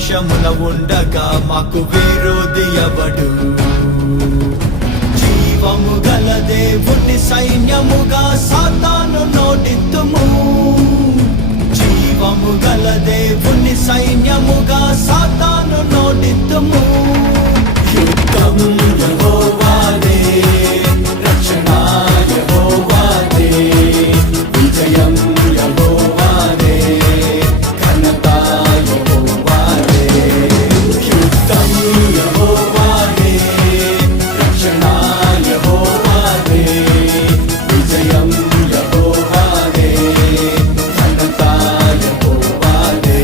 పక్షమున ఉండగా మాకు విరోధి ఎవడు? జీవము గల దేవుని సైన్యముగా సాతాను నోటిత్తుము. జీవము గల దేవుని సైన్యముగా సాతాను నోటిత్తుము. యుద్ధం యెహోవాదే, రక్షణ యెహోవాదే, విజయం యెహోవాదే, ఘనత యెహోవాదే. యుద్ధం యెహోవాదే, రక్షణ యెహోవాదే, విజయం యెహోవాదే, ఘనత యెహోవాదే.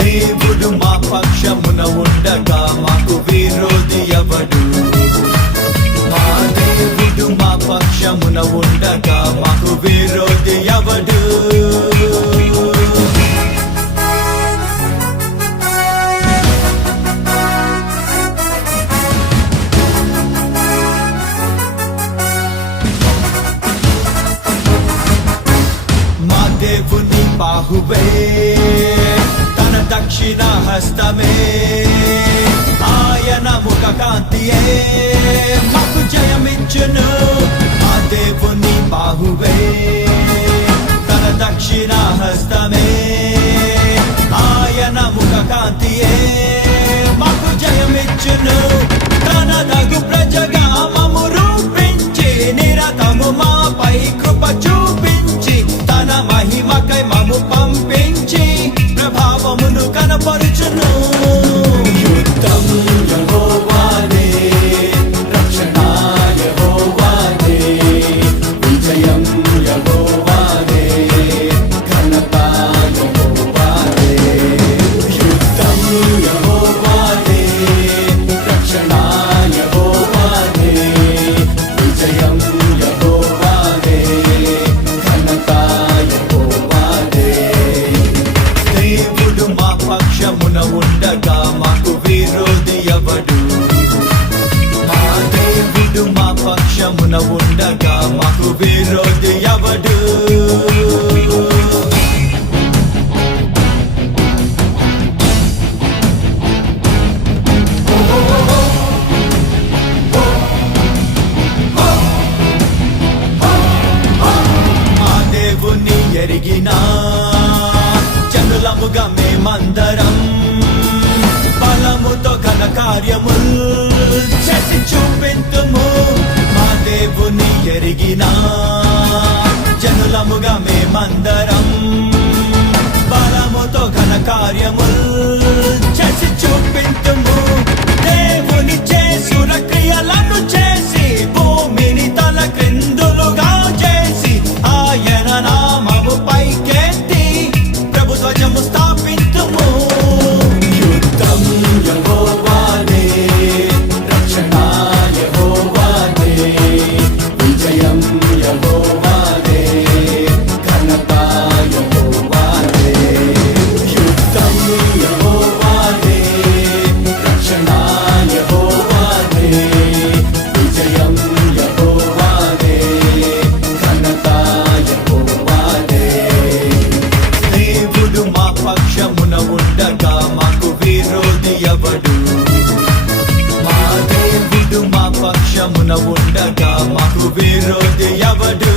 దేవుడు మా పక్షమున ఉండగా మాకు విరోధి ఎవడు? మా దేవుడు మా పక్షమున ఉండగా మాకు విరోధి ఎవడు? మా దేవుని బాహువే, తన దక్షిణ హస్తమే, ఆయన ముఖ కాంతియే మాకు జయమిచ్చును. మా దేవుని బాహువే, తన దక్షిణ హస్తమే, ఆయన ముఖ కాంతియే మాకు జయమిచ్చును. తన దగు ప్రజగా మము రూపించి, నిరతము మాపై కృప చూపించి, తన మహిమకై మము పంపించి ప్రభావమును కనపరుచును. యుద్ధం యెహోవాదే, రక్షణ యెహోవాదే, విజయం యెహోవాదే, ఘనత యెహోవాదే. యుద్ధం యెహోవాదే, రక్షణ యెహోవాదే, విజయం యెహోవాదే, ఘనత యెహోవాదే. దేవుడు మా పక్షమున ఉండగా మాకు విరోధి ఎవడు? మా దేవుడు మా పక్షమున ఉండగా మాకు విరోధి ఎవడు? మా దేవుని ఎరిగినా జనులముగా మేమందరం బలముతో ఘన కార్యముల్ చేసి చూపింతుము. మా దేవుని ఎరిగినా జనులముగా మేమందరం బలముతో ఘన కార్యముల్ చేసి చూపింతుము. దేవుని చేసున క్రియలను చేసి భూమిని తల క్రిందులుగా చేసి, ఆయన నామము పైకెత్తి ప్రభు ధ్వజము స్థాపింతుము. యుద్ధం యెహోవాదే, రక్షణ యెహోవాదే, విజయం యెహోవాదే, ఘనత యెహోవాదే. యుద్ధం యెహోవాదే, రక్షణ యెహోవాదే, విజయం యెహోవాదే, ఘనత యెహోవాదే. దేవుడు మా పక్షమున ఉండగా మాకు విరోధి ఎవడు? మా దేవుడు మా పక్షమున ఉండగా మాకు విరోధి ఎవడు?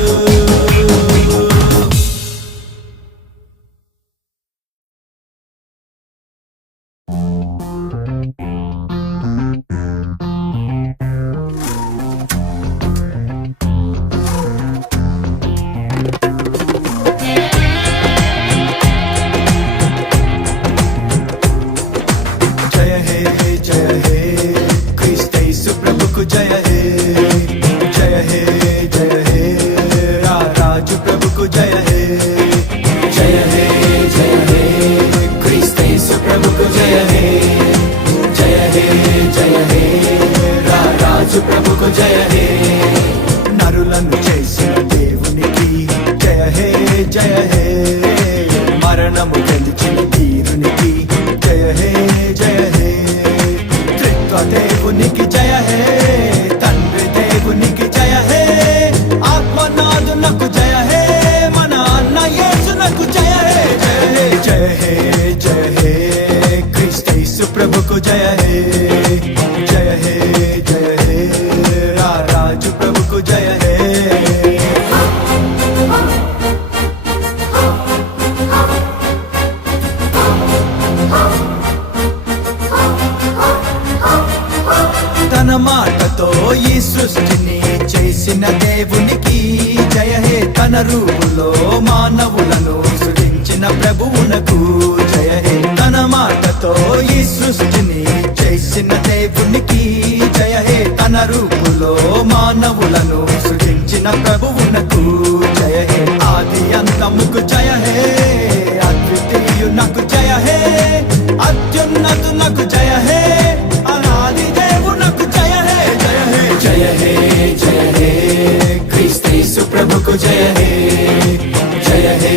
जय हे क्रिस्त यीशु प्रभु को जय हे, जय हे राजू प्रभु को जय हे, जय हे क्रिस्त यीशु प्रभु को जय हे, जय हे राजू प्रभु को जय हे. నరులను చేసిన దేవునికి జయ హే, మరణము గెలిచిన వీరునికి జయ హే. త్రిత్వ దేవునికి జయ హే, తండ్రి దేవునికి జయ హే, ఆత్మనాథునకు జయ హే, మన అన్న యేసునకు జయ హే. జయ హే जय हे जय हे जय हे राजू प्रभु को जय हे తన మాటతో ఈ సృష్టిని చేసిన దేవునికి జయ హే తన రూపులో మానవులను సృజించిన ప్రభువునకు జయ హే తన మాటతో ఈ సృష్టిని చేసిన దేవునికి జయ హే తన రూపులో మానవులను సృజించిన ప్రభువునకు జయ హే ఆది అంతముకు జయ హే అద్వితీయునకు జయ హే అత్యున్నతునకు జయ హే అనాది దేవునకు జయ హే జయ హే జయ హే జయ హే క్రీస్తు ప్రభుకు జయ హే జయ హే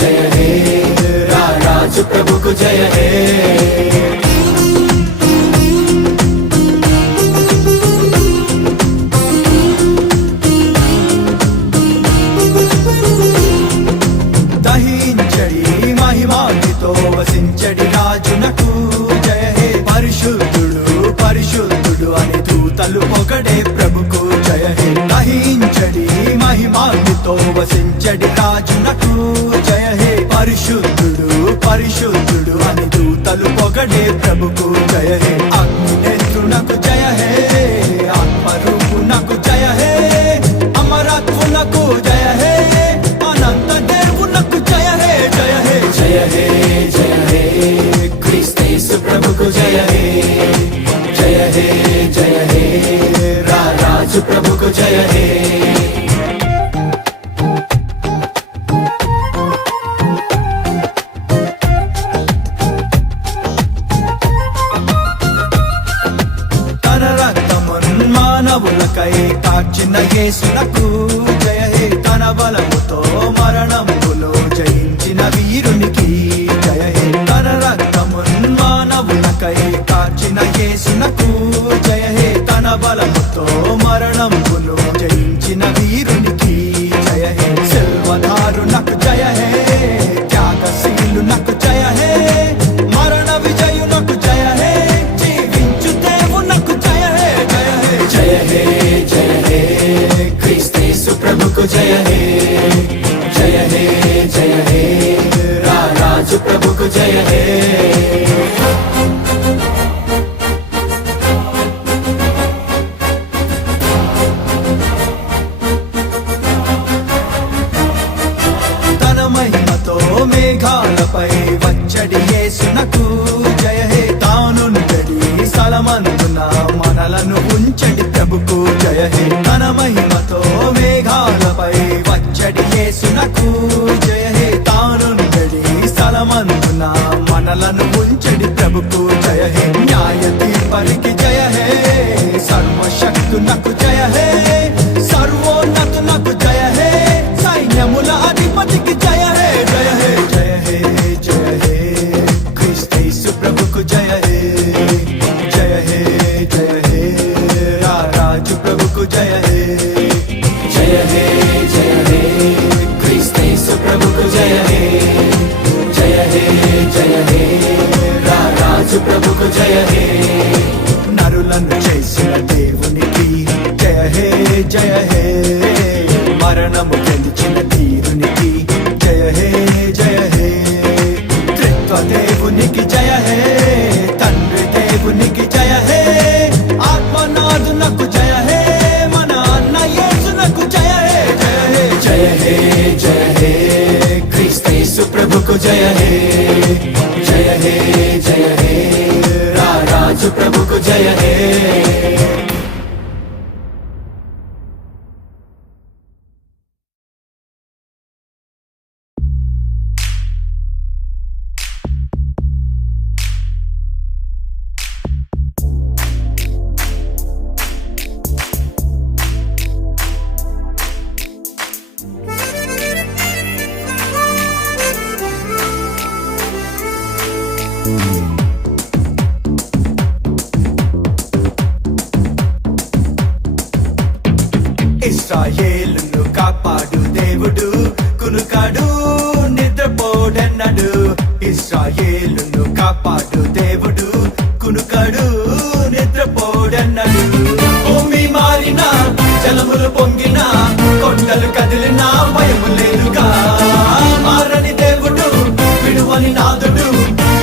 జయ హే రాజు ప్రభుకు జయ హే దహించడి మహిమాతో వసించడి రాజునకు జయ హే పరిశుద్ధుడు పరిశుద్ధుడు అని దూతలు పొగడే ప్రభుకు జయ హే దహించడి మహిమాతో వసించడి రాజునకు జయ హే పరిశుద్ధుడు పరిశుద్ధుడు అని దూతలు పొగడే ప్రభుకు జయ హే అగ్ని నేత్రునకు జయ హే ఆత్మరూపునకు జయ హే అమరత్వునకు జయ హే అనంత దేవునకు జయ హే జయ హే జయ హే జయ హే క్రీస్తు ప్రభుకు జయ హే జయ హే జయ హే రాజు ప్రభుకు జయ హే తన రక్తమున్ మానవులకై కార్చిన యేసునకు జయ హే తన బలముతో మరణములో జయించిన వీరునికి జయ హే తన రక్తమున్ మానవులకై కార్చిన యేసునకు జయ హే తన బలముతో మరణములో జయించిన వీరునికి జయ హే సెల్వధారునకు జయ హే త్యాగశీలునకు జయ హే మరణ విజయునకు జయ హే జీవించు దేవునకు జయ హే జయ హే జయ హే జయ హే క్రీస్తు ప్రభుకు జయ హే జయ హే జయ హే రాజు ప్రభుకు జయ హే మహిమతో మేఘాలపై వచ్చడి యేసునకు జయ హే తానుండడి స్థలమందున మనలను ఉంచడి ప్రభుకు జయ హే తన మహిమతో మేఘాలపై వచ్చడి యేసునకు జయ హే తానుండడి స్థలమందున మనలను ఉంచడి ప్రభుకు జయ హే న్యాయ తీర్పరికి జయ హే సర్వశక్తునకు జయ హే సర్వోన్నతునకు జయ హే సైన్యముల అధిపతికి జయ హే జయ హే జయ హే జయ హే క్రీస్తు ప్రభుకు జయ హే జయ హే జయ హే రాజు ప్రభుకు జయ హే జయ హే జయ హే క్రీస్తు ప్రభుకు జయ హే జయ హే జయ హే రాజు ప్రభుకు జయ హే నరులను చేసిన దేవునికి జయ హే జయ హే మరణము గెలిచిన తీరునికి జయ హే జయ హే త్రిత్వ దేవునికి జయ హే తండ్రి దేవునికి జయ హే ఆత్మనాథునకు జయ హే మన అన్న యేసునకు జయ హే జయ హే జయ హే జయ హే క్రీస్తు ప్రభుకు జయ హే జయ హే జయ హే రాజు ప్రభుకు జయ హే ఇశ్రాయేలును కాపాడు దేవుడు కునుకాడు నిద్రపోడన్నాడు. ఇశ్రాయేలును కాపాడు దేవుడు కునుకాడు తోడెన్నడు. భూమి మారిన జలములు పొంగిన కొండలు కదిలిన భయము లేదుగా. మారని దేవుడు విడువని నాదుడు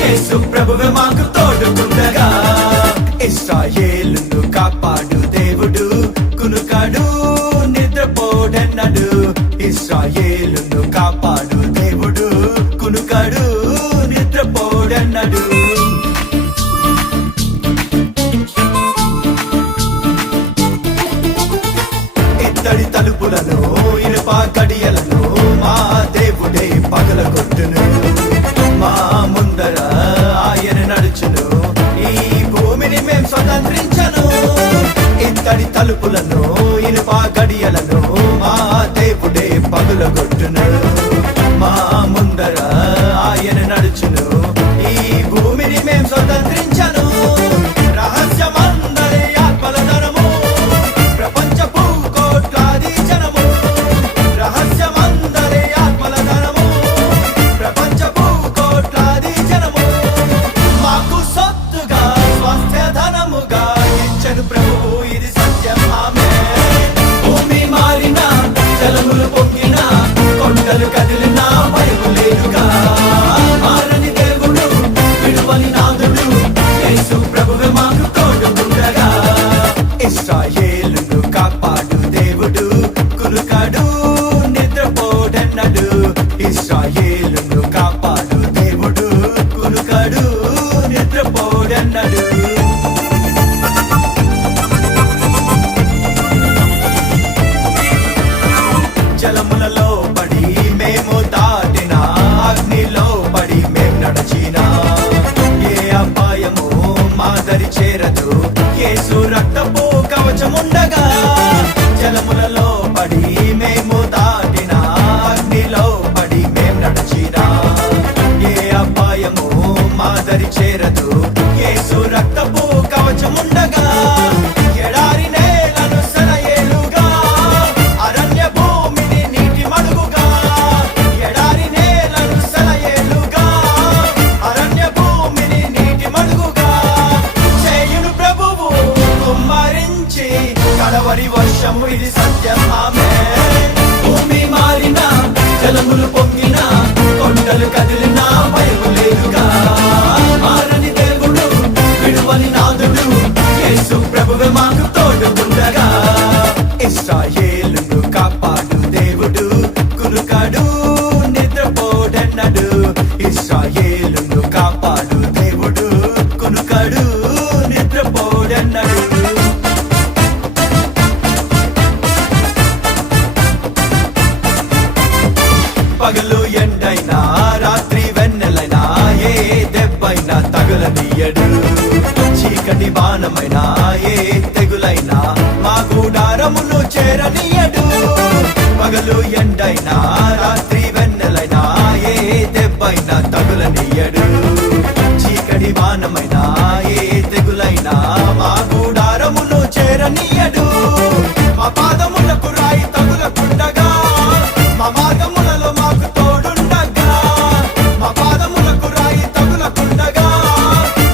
యేసు ప్రభువే మాకు తోడుకుండగా. ఇశ్రాయేలును కాపాడు దేవుడు కునుకాడు నిద్రపోడెన్నడు. ఇశ్రాయేలును కాపాడు దేవుడు కునుకాడు నిద్రపోడెన్నడు. ఇత్తడి తలుపులను ఇనుప గడియలను మా దేవుడే పగలగొట్టును. మా ముందర ఆయన నడుచును, ఈ భూమిని మేం స్వతంత్రించను. ఇత్తడి తలుపులను ఇనుప గడియలను మా దేవుడే పగలగొట్టును. మా ముందర ఆయన నడుచును, ఈ భూమిని మేం స్వతంత్రించను. రహస్యమందరి ఆత్మల ధనము ప్రపంచపు కోట్లాది జనము. రహస్యమందరి ఆత్మల ధనము ప్రపంచపు కోట్లాది జనము. మాకు సొత్తుగా స్వాస్థ్య ధనముగా ఇచ్చను ప్రభువు, ఇది సత్యం ఆమె. భూమి మారిన జలములు పొంగిన కొండలు కదిలిన భయము లేదుగా. మారని దేవుడు విడువని నాదుడు యేసు ప్రభువే మాకు తోడుకుండగా. ఇశ్రాయేలును కాపాడు దేవుడు కునుకాడు నిద్రపోడెన్నడు. ఇశ్రాయేలును కాపాడు దేవుడు కునుకాడు నిద్రపోడెన్నడు. జలములలో పడి మేము దాటిన, అగ్నిలో పడి మేం నడచినా, ఏ అపాయము మాదరి చేరదు యేసు రక్తపు కవచముండగా. జలములలో పడి మేము దాటిన, అగ్నిలో పడి మేం నడచినా, ఏ అపాయము మాదరి చేరదు యేసు రక్తపు కవచముండగా. ఎడారి నేలను సెలయేలుగా, అరణ్య భూమిని నీటి మడుగుగా. ఎడారి నేలను సెలయేలుగా, అరణ్య భూమిని నీటి మడుగుగా చేయును ప్రభువు కుమ్మరించి కడవరి వర్షము, ఇది సత్యం ఆమె. భూమి మారిన జలములు పొంగిన కొండలు కదిలిన భయము లేదుగా. మారని దేవుడు విడువని నాదుడు యేసు ప్రభువే మాకు తోడుకుండగా. ఇశ్రాయేలును కాపాడు దేవుడు కునుకాడు నిద్రపోడెన్నడు. ఇశ్రాయేలును కాపాడు దేవుడు కునుకాడు నిద్రపోడెన్నడు. పగలు ఎండైనా రాత్రి వెన్నెలైనా ఏ దెబ్బైనా తగులనీయడు. చీకటి బాణమైనా ఏ తెగులైనా మా గుడారమును చేరనీయడు. పగలు ఎండైనా రాత్రి వెన్నెలైనా ఏ దెబ్బైనా తగులనీయడు. చీకటి బాణమైనా ఏ తెగులైనా మా గుడారమును చేరనీయడు. మా పాదములకు రాయి తగులకుండగా, మా మార్గములలో మాకు తోడుండగా. మా పాదములకు రాయి తగులకుండగా,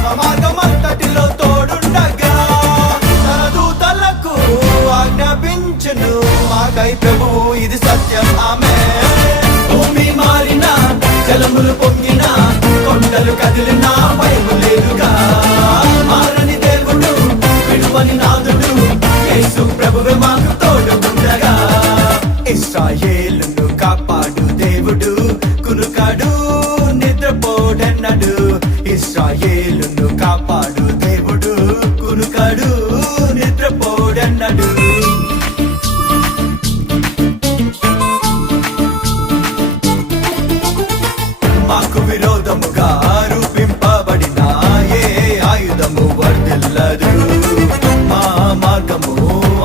మా మార్గమంతటిలో తోడుండగా. తన దూతలకు ఆజ్ఞాపించును మాకై ప్రభువు, ఇది సత్యం ఆమె. భూమి మారిన జలములు పొంగిన కొండలు కదిలిన భయము లేదుగా. మారని దేవుడు విడువని నాదుడు యేసు ప్రభువే మాకు తోడుకుండగా. ఇశ్రాయేలును కాపాడు దేవుడు కునుకాడు నిద్రపోడెన్నడు. ఇశ్రాయేలును కాపాడు దేవుడు కునుకాడు నిద్రపోడెన్నడు. మాకు విరోధముగా రూపింపబడిన ఏ ఆయుధము వర్ధిల్లదు. మా మార్గము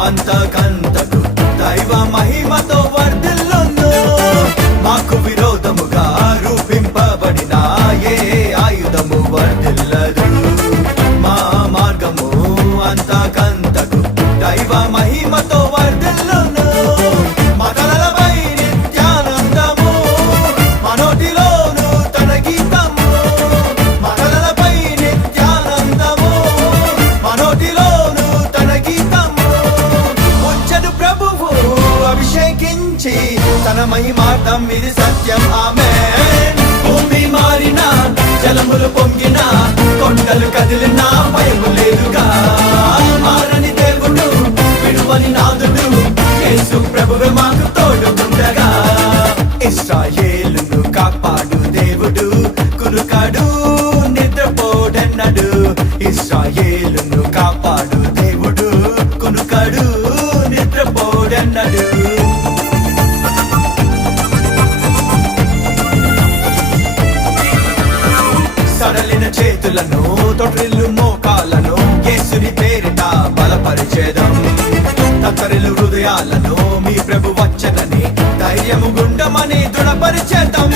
అంతకంతకు దైవ మహిమతో వర్ధిల్లును. మాకు విరోధముగా రూపింపబడిన ఏ ఆయుధము వర్ధిల్లదు. మా మార్గము అంతకంతకు దైవ మహిమతో వర్ధిల్లును. మా కలలపై నిత్యానందము, మా నోటిలోను తన గీతము. మా కలలపై నిత్యానందము, మా నోటిలోను తన మన మహిమార్థం ఇది సత్యం ఆమేన్. భూమి మారినా జలములు పొంగినా కొండలు కదిలినా భయము లేదుగా. మారని దేవుడు విడువని నాదుడు యేసు ప్రభువే మాకు తోడుగుండగా. ఇశ్రాయేలును కాపాడు దేవుడు కునుకాడు నిద్రపోడన్నడు. ఇశ్రాయేలును కాపాడు దేవుడు కునుకాడు నిద్రపోడన్నడు. సడలిన చేతులను తొట్రిల్లు మోకాలను యేసుని పేరిట బలపరిచేదం. తత్తరిల్లు హృదయాలను మీ ప్రభు వచ్చనని ధైర్యము గుండమని దృఢపరిచేదం.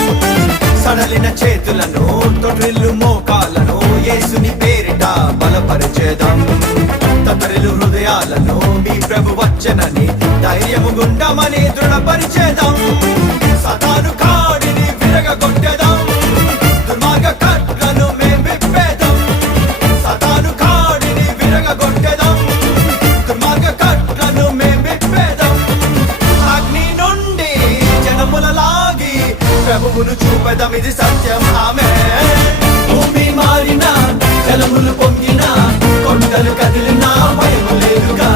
సడలిన చేతులను తొట్రిల్లు మోకాలను యేసుని పేరిట బలపరిచేదం. తత్తరిల్లు హృదయాలను మీ ప్రభు వచ్చనని ధైర్యము గుండమని దృఢపరిచేదం. సతాను కాడిని విరగగొట్టేదం. దుర్మార్గ కట్లను మేం విప్పేదం. సతాను కాడిని విరగగొట్టేదం. దుర్మార్గ కట్లను మేం విప్పేదం. అగ్ని నుండి జనముల లాగి ప్రభువును చూపెదం ఇది సత్యం ఆమేన్. భూమి మారినా జలములు పొంగినా కొండలు కదిలినా భయము లేదుగా.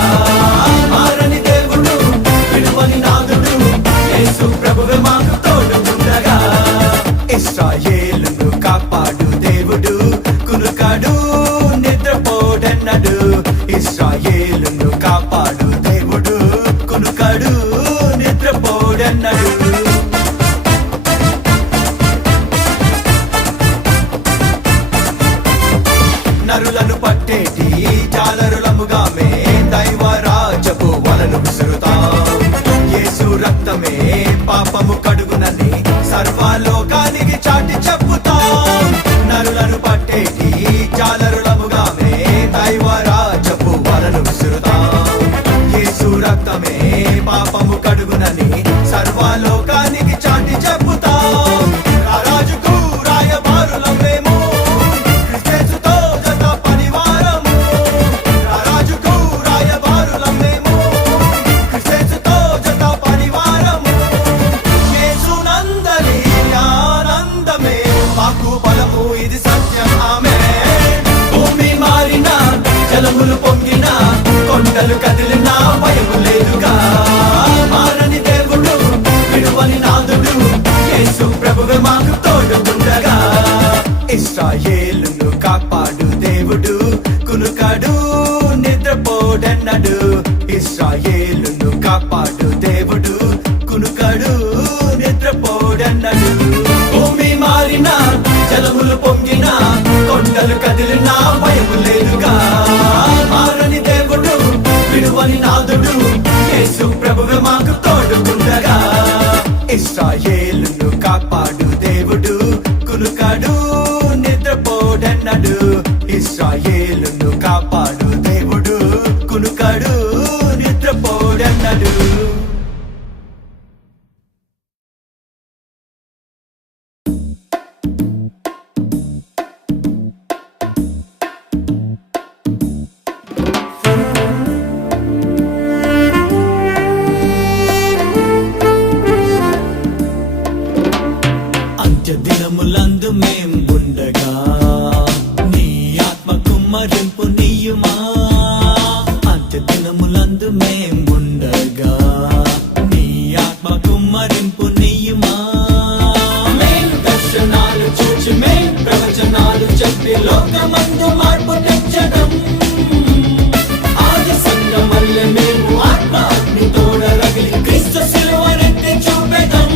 మారని దేవుడు విడువని నాదుడు యేసు ప్రభువే మాకు తోడుగుండగా. ఇశ్రాయేలును కాపాడు దేవుడు కునుకాడు నిద్రపోడన్నడు. ఇశ్రాయేలును కాపాడు దేవుడు కునుకాడు నిద్రపోడన్నడు. నరులను పట్టేటి జాలరులముగా మే దైవ రాజపు వలను విసురుతాం. యేసు రక్తమే పాపము కడుగునని సర్వలోకానికి చాటి చెప్పుతాం. నరులను పట్టేటి జాలరులముగా మే దైవ రాజపు వలను విసురుతాం. యేసు రక్తమే పాపము కడుగునని సర్వలోకానికి చాటి చెప్పుతాం. రారాజుకు రాయబారులం మేము క్రీస్తుతో జత పరివారము. రారాజుకు రాయబారులం మేము క్రీస్తుతో జత పరివారము. యేసునందలి ఆనందమే మాకు బలము ఇది సత్యం ఆమేన్. భూమి మారినా జలములు పొంగినా కొండలు కదిలినా భయము లేదుగా. మారని దేవుడు విడువని నాదుడు యేసు ప్రభువే మాకు తోడుగుండగా. ఇశ్రాయేలును కాపాడు దేవుడు కునుకాడు నిద్రపోడన్నడు. ఇశ్రాయేలును కాపాడు దేవుడు కునుకాడు నిద్రపోడన్నడు. భూమి మారినా జలములు పొంగినా కొండలు కదిలినా భయము లేదుగా. మారని దేవుడు విడువని నాదుడు యేసు ప్రభువే మాకు తోడుగుండగా. ఇశ్రాయేలును కాపాడు దేవుడు కునుకాడు నిద్రపోడన్నడు. ఇశ్రాయేలును కాపాడు దేవుడు కునుకాడు నిద్రపోడన్నడు. దినములందు మేం ఉండగా నీ ఆత్మ కుమ్మరింపు నీయుమా. అంత్య దినములందు మేం ఉండగా నీ ఆత్మ కుమ్మరింపు నీయుమా. మేం దర్శనాలు చూచి మేం ప్రవచనాలు చెప్పి లోకమందు మార్పు తెచ్చడం. ఆది సంఘం వల్లే మేము ఆత్మ అగ్ని తోడ రగిలి క్రీస్తు సిలువనెత్తి చూపెదం.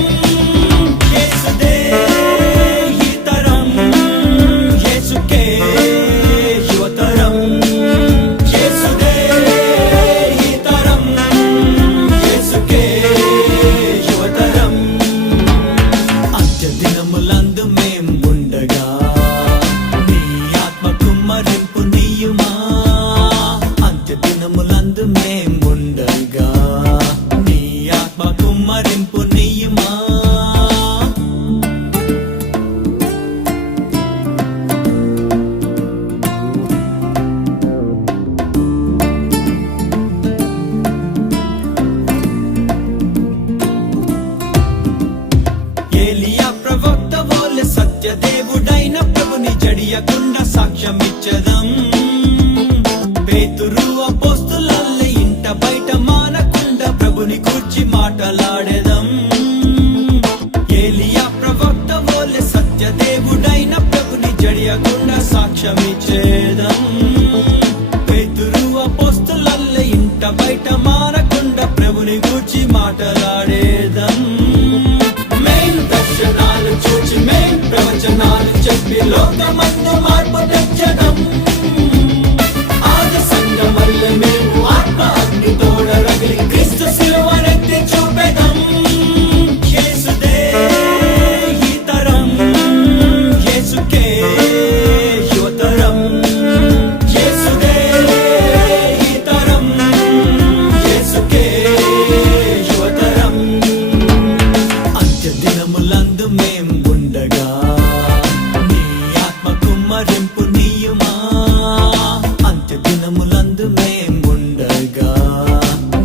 దినములందు మేముండగా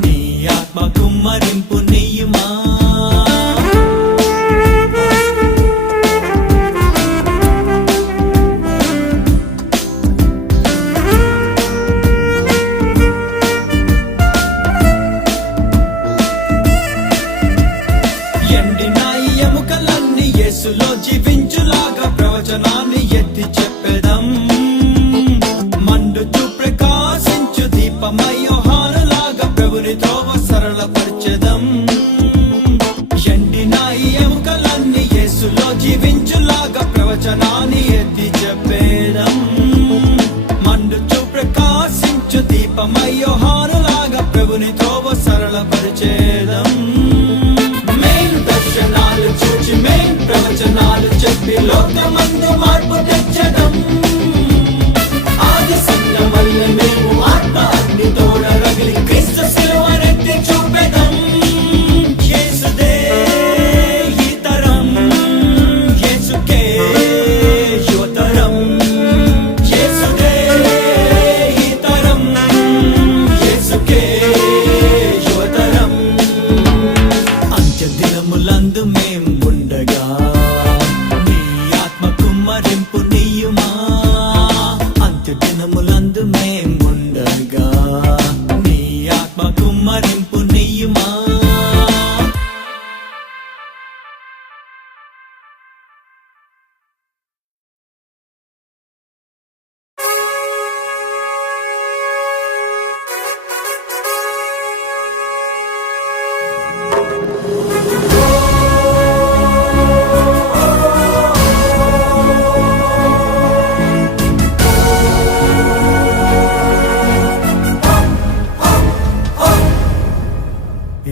నీ ఆత్మ కుమ్మరింపు నీయుమా. యేసులో జీవించులాగా ప్రవచనాన్ని ఎత్తి చెప్పెదం. మండుచు ప్రకాశించు దీపమై యోహానులాగా ప్రభుని త్రోవ సరళపరచెదం. ఎండిన ఈ ఎముకలన్నీ యేసులో జీవించులాగా ప్రవచనాన్ని ఎత్తి చెప్పేదం. మండుచు ప్రకాశించు దీపమై యోహానులాగా ప్రభుని త్రోవ సరళపరచెదం. దర్శనాలు చూచి మేం ప్రవచనాలు చెప్పి లోకమందు మార్పు తెచ్చడం. ఆది సంఘం వల్ల మేము ఆత్మ అగ్ని తోడ రగిలి క్రీస్తు శిలువనెత్తి చూపెదం. యేసుదే ఈ తరం, యేసుకే యువతరం. యేసుదే ఈ తరం, యేసుకే యువతరం. దినములందు మేముండగా నీ ఆత్మ కుమ్మరింపు నీయుమా. అంత్య దినములందు మేముండగా నీ ఆత్మ కుమ్మరింపు నీయుమా.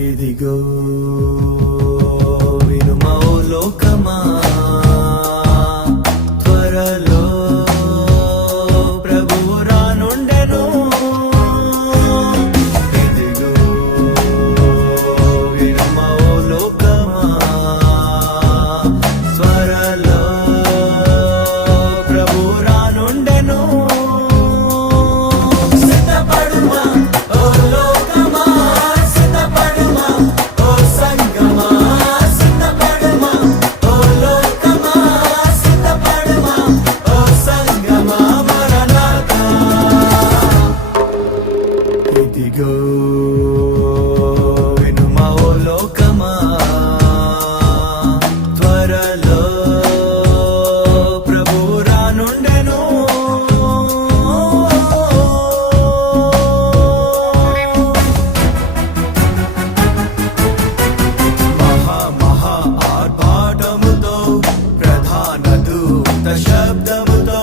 ఇదిగో వినుమా ఓ లోకమా, త్వరలో ప్రభువు రానుండెను. ఇదిగో వినుమా ఓ లోకమా, త్వరలో ప్రభువు రానుండెను. సిద్ధపడుమా ఓ లోకమా, సిద్ధపడుమా ఓ సంగమా, సిద్ధపడుమా ఓ లోకమా, సిద్ధపడుమా ఓ సంగమా. మరణాతా ఇదిగో వినుమా ఓ లోకమా, త్వరలో ప్రభువు రానుండెను. మహా ఆర్భాటముతో ప్రధాన దూత శబ్దముతో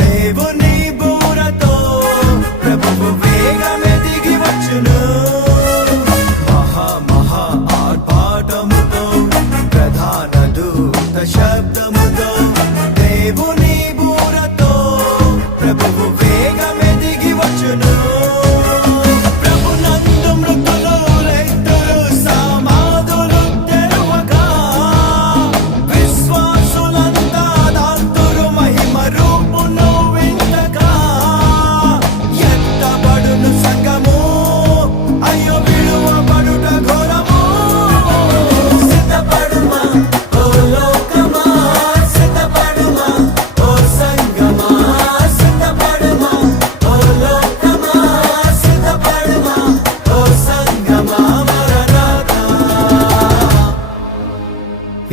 దేవుని బూరతో ప్రభువు వేగమే దిగి వచ్చును. మహా ఆర్భాటముతో ప్రధాన దూత శబ్దముతో దేవుని బూరతో ప్రభువు వేగమే దిగి వచ్చును. ప్రభునందు మృతులు లెక్కలు సమాధులు తెరువగా, విశ్వాసులంతా దాంతురు మహిమ రూపును వింతగా. ఎత్తబడును సంగము, అయ్యో విడువబడుట ఘోరము. సిద్ధపడుమా ఓ లోకమా, సిద్ధపడుమా ఓ సంగమా, సిద్ధపడుమా ఓ లోకమా, సిద్ధపడుమా ఓ సంగమా. మరణాతా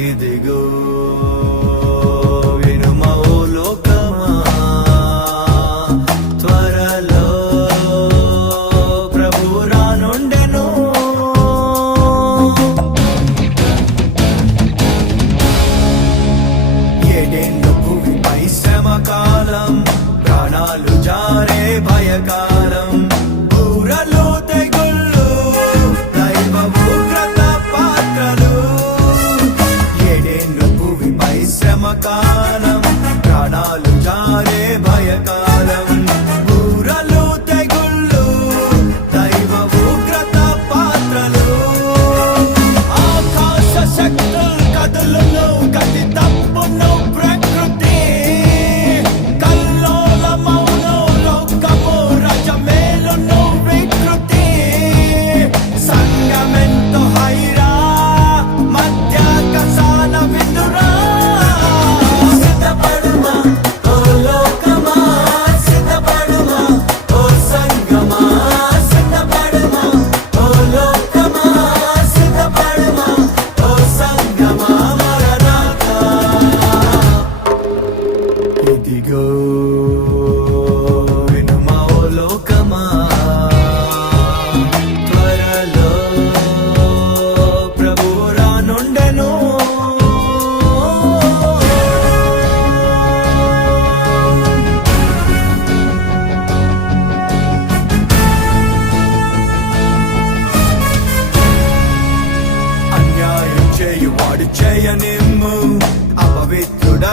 ఇదిగో వినుమా ఓ లోకమా, త్వరలో ప్రభువు రానుండెను. ఏడేండ్లు భూమిపై శ్రమకాలం, ప్రాణాలు జారే భయకాలం. బూరలు తెగుళ్ళు దైవ ఉగ్రత పాత్రలు. ఏడేండ్లు భూమిపై శ్రమకాలం, ప్రాణాలు జారే భయకాలం. బూరలు తెగుళ్ళు దైవ ఉగ్రత పాత్రలు. ఆకాశ శక్తులు కదులును, గతి తప్పును ప్రకృతి. కల్లోలమౌను లోకము, రజమేలు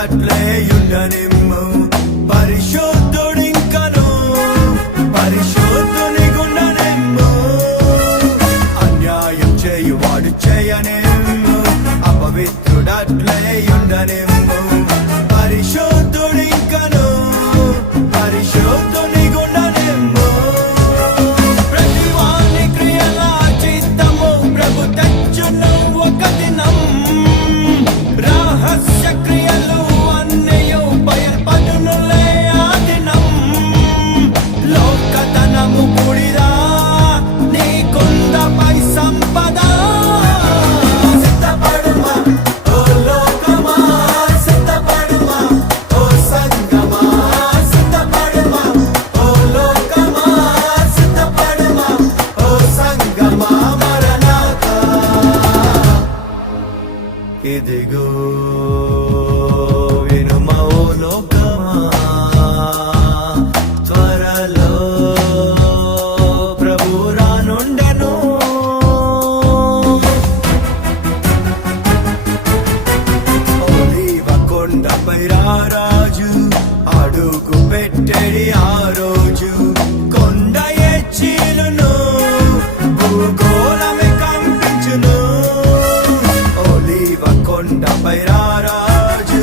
పవిత్రుడట్లేయుండనిమ్ము పరిశుద్ధుడింకను పరిశుద్ధుని గుండనిమ్ము అన్యాయం చేయువాడు చేయనిమ్ము అపవిత్రుడట్లేయుండనిమ్ము పరిశుద్ధుడింకను పరిశుద్ధుని గుండనిమ్ము ప్రతివాని క్రియల చిత్తము ప్రభు తెచ్చును ఒక దినం రహస్య క్రియలు అన్నయు బయల్పడునులే ఆ దినం లోకధనము బూడిదా నీకుందపై సంపద సిద్ధపడుమా ఓ లోకమా సిద్ధపడుమా ఓ సంగమా సిద్ధపడుమా ఓ లోకమా సిద్ధపడుమా ఓ సంగమా మరణాత ఇదిగో వినుమా ఓ లోకమా త్వరలో ప్రభు రానుండెను ఒలీవ కొండపై రారాజు అడుగు పెట్టెడి ఆ రోజు కొండ ఎచ్చిలును భూగోళమే కంపించును ఒలీవ కొండపై రారాజు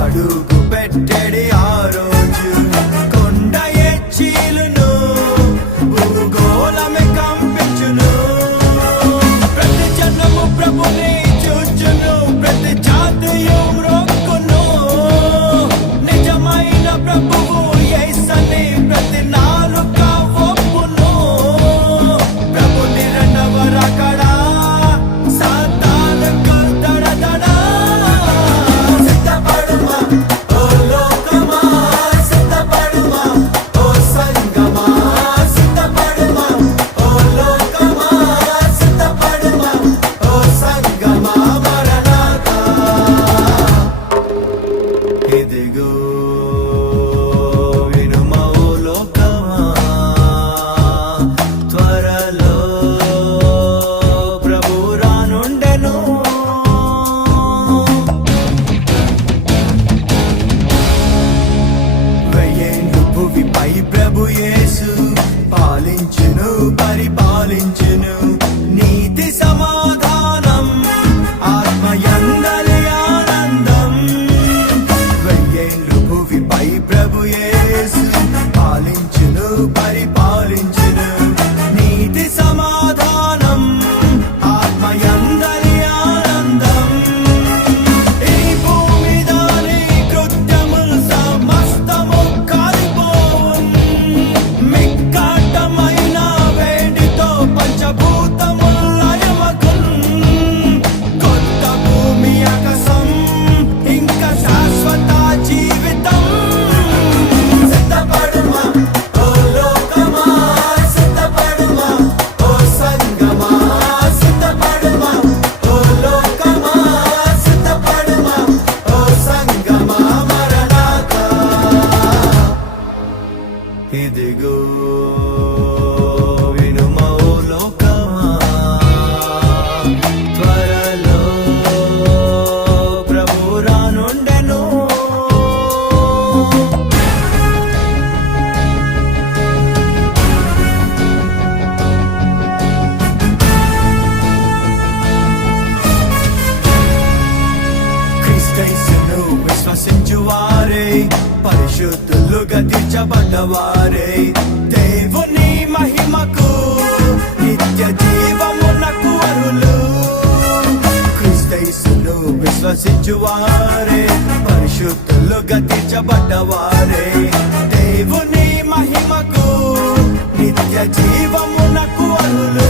అడుగు పెట్టెడి ఆ రోజు కొండ ఎచ్చిలును భూగోళమే కంపించును ప్రతి జనము ప్రభుని చూచును ప్రతి జాతియు మ్రొక్కును నిజమైన ప్రభువు యేసని ప్రతి నాలుక ఒప్పును ప్రభుని రెండవ రాకడా సాతాను దడదడా సిద్ధపడుమా ఓ లోకమా సిద్ధపడుమా ఓ సంగమా సిద్ధపడుమా ఓ లోకమా సిద్ధపడుమా ఓ సంగమా మరణాత ఇదిగో వినుమా ఓ లోకమా త్వరలో ప్రభు రానుండెను వెయ్యేండ్లు భువిపై ప్రభు యేసు పాలించును పరిపాలించును నీతి సమాధానం ఆత్మయందలి ఆనందం వెయ్యేండ్లు భువిపై ప్రభు యేసు పాలించును పరిపాలించును నీతి సమాధానం ఆత్మయందలి ఆనందం ఈ భూమి దాని కృత్యములు సమస్తము కాలిపోవున్ మిక్కటమైన వేడితో పంచభూతములు లయమగున్ కొత్త భూమి ఆకాశం ఇంకా శాశ్వత జీవితం సిద్ధపడుమా ఓ లోకమా సిద్ధపడుమా ఓ సంగమా సిద్ధపడుమా ఓ లోకమా సిద్ధపడుమా ఓ సంగమా మరణాత ఇదిగో వినుమా ఓ లోకమా త్వరలో ప్రభు రానుండెను క్రీస్తు విశ్వసించువారే పరిశుద్ధులుగా తీర్చబడ్డవారే దేవుని మహిమకు నిత్య జీవమునకు అర్హులు క్రీస్తు విశ్వసించువారే పరిశుద్ధులుగా తీర్చబడ్డవారే దేవుని మహిమకు నిత్య జీవమునకు అర్హులు